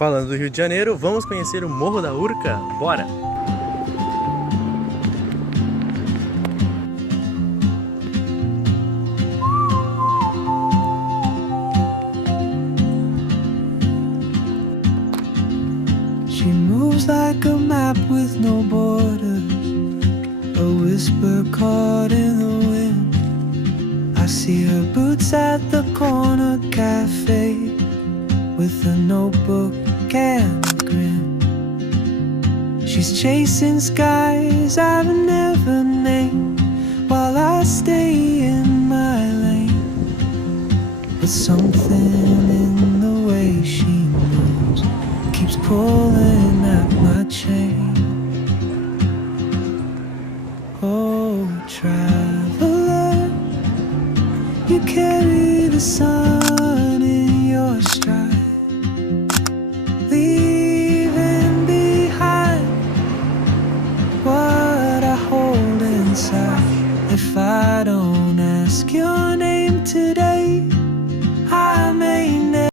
Falando do Rio de Janeiro, vamos conhecer o Morro da URCA? Bora! She moves like a map with no borders, a whisper caught in the wind. I see her boots at the corner cafe with a notebook and a grin. She's chasing skies I've never named while I stay in my lane. But something in the way she moves keeps pulling at my chain. Oh, traveler, you carry the sun in your stride, leaving behind what I hold inside. If I don't ask your name today,